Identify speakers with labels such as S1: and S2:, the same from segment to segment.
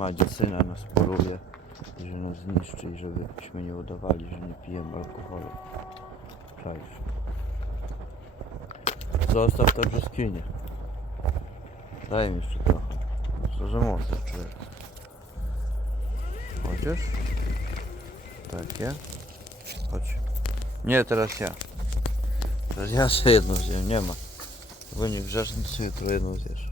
S1: Madzie syna nas poruje, że nas zniszczy i żebyśmy nie udawali, że nie pijemy alkoholu. Czaisz. Zostaw to brzoskwinie. Daj mi jeszcze trochę. Co za mocno człowiek. Chociaż? Takie. Chodź. Nie, teraz ja. Teraz ja sobie jedno zjem, nie ma. Bo nie grzeszny, to jutro jedno zjesz.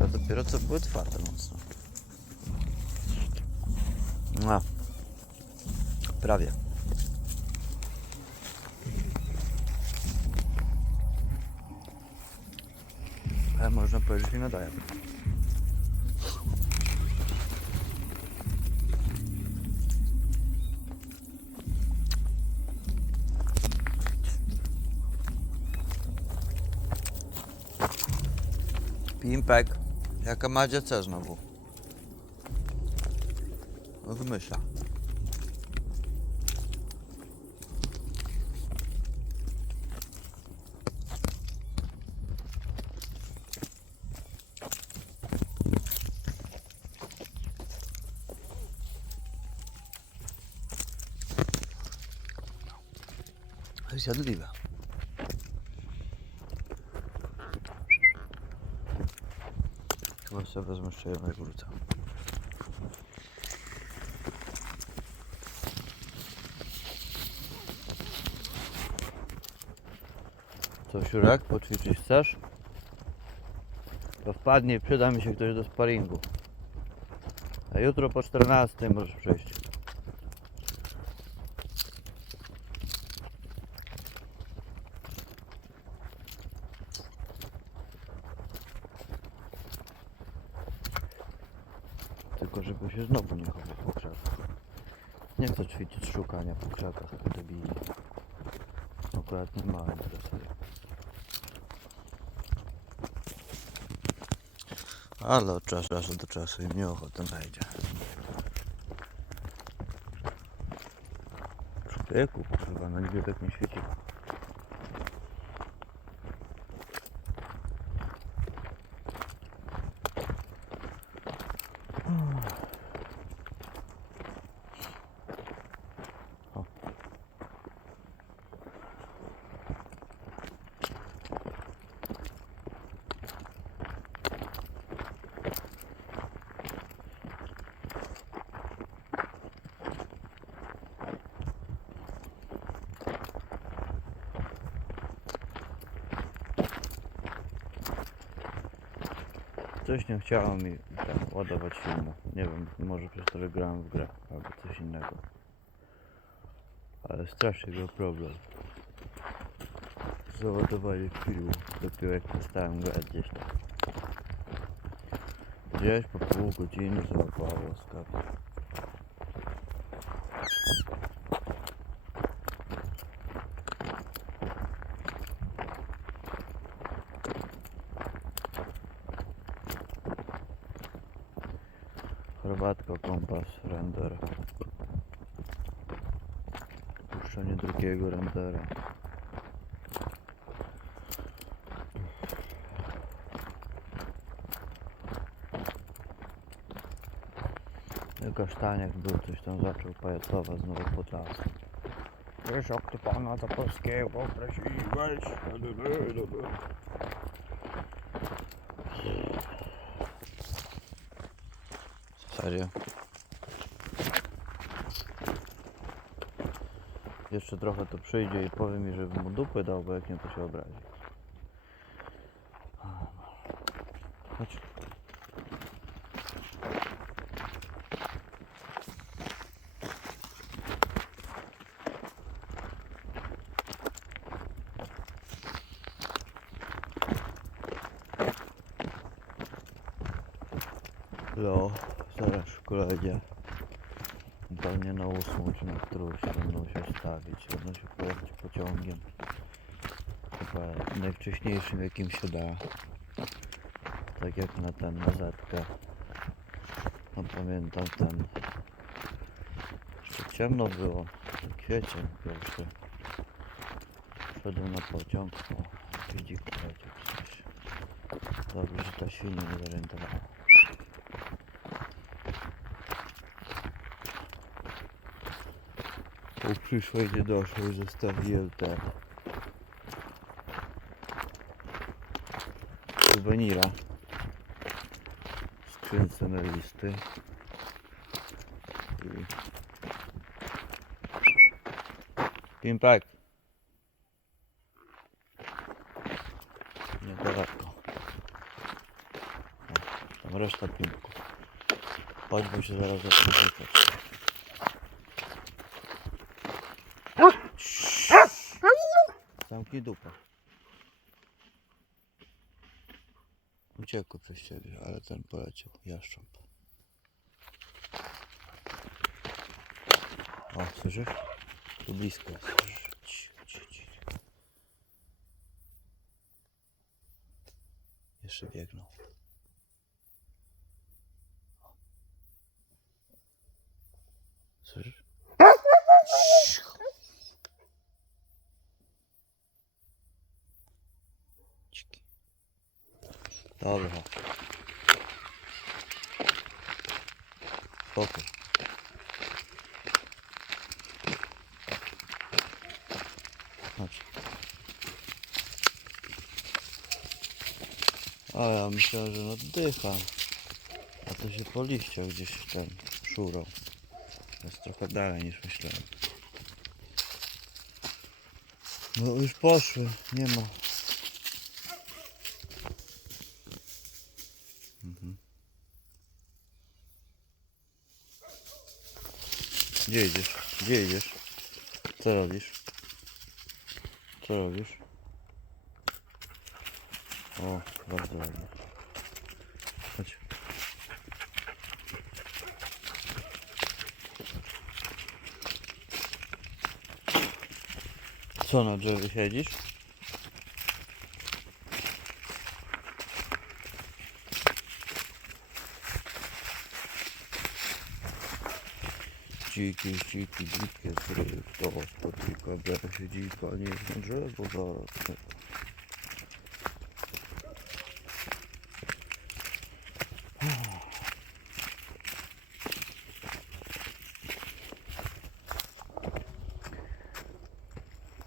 S1: Ale dopiero co były twarde mocno. No. Prawie. Ale można powiedzieć, że nie. Jaka Madzia C znowu? No wymyśla. Zjadliwe. Chyba sobie wezmę jeszcze jedną i wrócę. Co, Siurek, poćwiczyć chcesz? To wpadnie, przyda mi się ktoś do sparingu. A jutro po 14 możesz przyjść. Tylko żeby się znowu nie chował po krzakach. Nie chcę ćwiczyć szukania po krzakach, jak debili. Akurat nie ma interesuje. Ale od czasu, do czasu im nieochota najdzie. Człowieku, kurwa, na niebie tak nie świeci. Coś nie chciało mi ładować filmu. Nie wiem, może przez to, grałem w grę albo coś innego. Ale strasznie był problem. Załadowanie filmu dopiero jak przestałem grać gdzieś tam. Gdzieś po pół godziny załapało skapie. Chorwatka, kompas, render. Puszczenie drugiego rendera. Kasztaniak był, coś tam zaczął pajacować znowu po czasu. Wiesz, jak ty pana Zapolskiego prosiłeś? Serio? Jeszcze trochę to przyjdzie i powie mi, żebym mu dupy dał, bo jak nie to się obrazi. Chodź. No, zaraz w kolejnie. Pewnie na ósmą czy na którąś będą się stawić. Będą się pojechać pociągiem. Chyba najwcześniejszym jakim się da. Tak jak na ten, na Zetkę. No pamiętam ten. Jeszcze ciemno było. Kwiecień pierwszy. Wszedłem na pociąg. O, widzi poleciał przecież. Dobrze, że ta świnia nie zorientowała. Po przyszłej nie doszło i zostawiłem te suwenira skrzynce na listy. I Pimpek niedaleko o, tam reszta pimpków chodź się zaraz zacznie Zamknij dupę. Uciekł przez ciebie, ale ten poleciał. Jaszcząb. O, słyszysz? Tu blisko jest. Jeszcze biegną. Słyszysz? Dobra. Spokój. Chodź. A ja myślałem, że oddycha. A to się po liściach gdzieś ten szurą. Jest trochę dalej niż myślałem. No już poszły, nie ma. Gdzie idziesz? Gdzie idziesz? Co robisz? Co robisz? O, bardzo ładnie. Chodź. Co na drzewie siedzisz? Dziki, dziki, dzikie zryw, to spotyka, się dzika, nie na drzewo zaraz.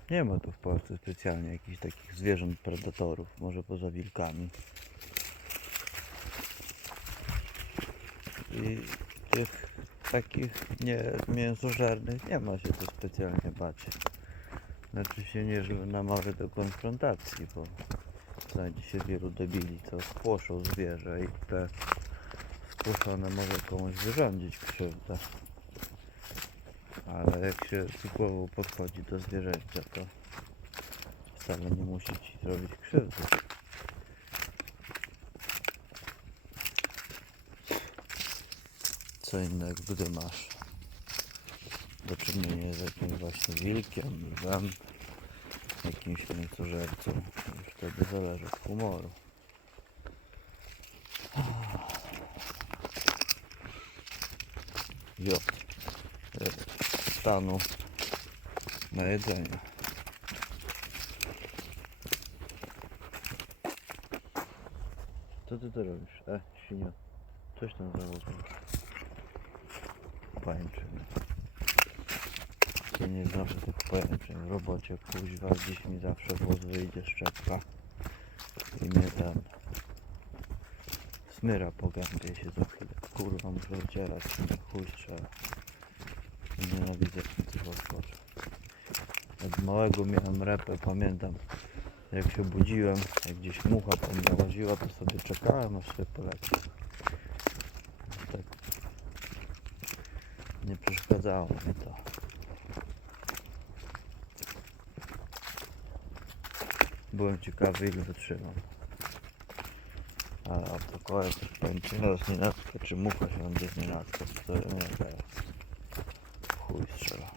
S1: Nie ma tu w Polsce specjalnie jakichś takich zwierząt predatorów, może poza wilkami. I tych takich nie mięsożernych nie ma się tu specjalnie bać. Znaczy się nieźle namawiać do konfrontacji, bo znajdzie się wielu debili, co spłoszą zwierzę i te spłoszone może komuś wyrządzić krzywdę. Ale jak się typowo podchodzi do zwierzęcia, to wcale nie musi ci zrobić krzywdy. Co innego, gdy masz do czynienia z jakimś właśnie wilkiem, lwem, jakimś mięsożercą, już wtedy zależy od humoru. J. Stanu na jedzenie. Co ty tu robisz? E, świnio. Coś tam założył. Pajęczyny. Nie znoszę tych pajęczyn w robocie, kuźwa, gdzieś mi zawsze włos wyjdzie szczepka i mnie ten smyra po gębie się za chwilę. Kurwa, muszę wycierać, mnie chuj strzela. Nienawidzę tych otworzy. Od małego miałem repę, pamiętam jak się budziłem, jak gdzieś mucha po mnie łaziła, to sobie czekałem aż się poleci. Tak nie przeszkadzało mi to. Byłem ciekawy ile wytrzymam. Ale a pokoje też pęczyna z nienacka, czy mucha się będzie z nienacka, to nie wiem teraz. Chuj strzela.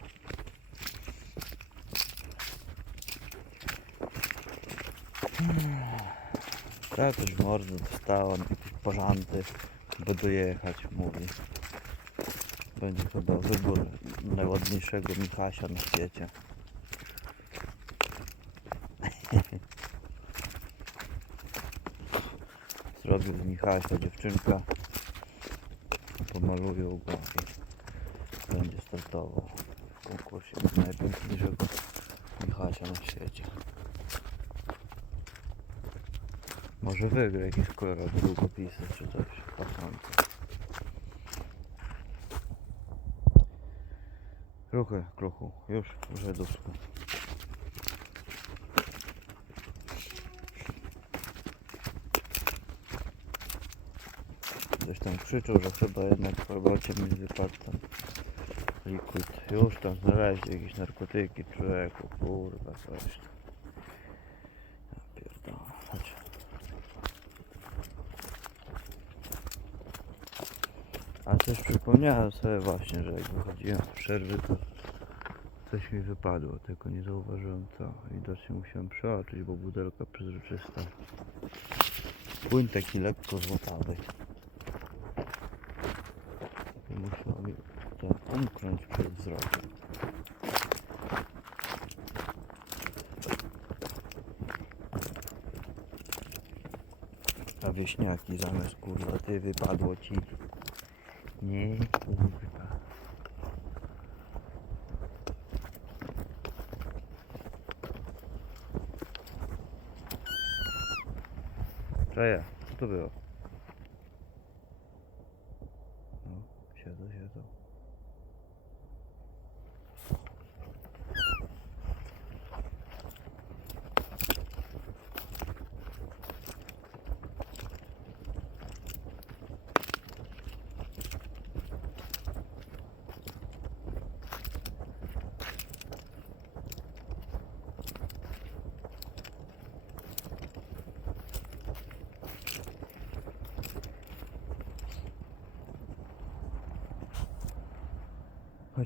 S1: Tak, już mordę dostałem, jakieś porządy, by dojechać, mówi. Będzie chyba wybór najładniejszego Michasia na świecie. zrobił z Michasia dziewczynka. Pomalują go i będzie startował w konkursie najpiękniejszego Michasia na świecie. Może wygra jakiś kolorowy długopisy czy coś paszące. Ruchy, kruchu, już Żydówsko. Ktoś tam krzyczał, że chyba jednak w robocie mi wypadł tam. Już tam znaleźli jakieś narkotyki, człowieku, kurwa, coś tam. Ja pierdolę, chodź. A też przypomniałem sobie właśnie, że jak wychodziłem z przerwy, to coś mi wypadło, tylko nie zauważyłem co. Widocznie musiałem przeoczyć, bo butelka przezroczysta. Płyn taki lekko złotawy. I musiał mi ten umknąć przed wzrokiem. A wieśniaki zamiast kurwa ty wypadło ci. Nie kurwa. Cześć, co to było?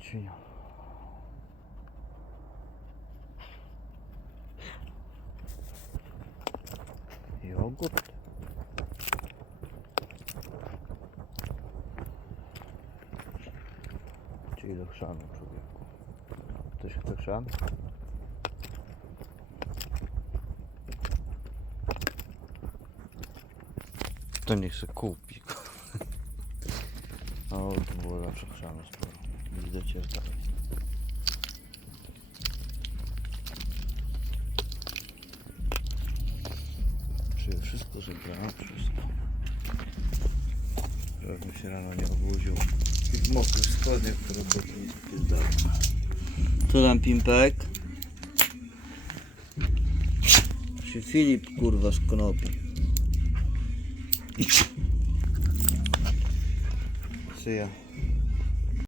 S1: Świnio. Jogurt. Czyli do chrzanu, człowieku. Ktoś chce chrzan? To niech se kupi. O, to było zawsze chrzanu. Widzę cię dalej. Czy wszystko zebrałem? Wszystko. Żebym się rano nie obudził. I w mokrych spodniach, które były mi spierdalne. Co tam Pimpek? Czy Filip kurwa z konopi? Syja.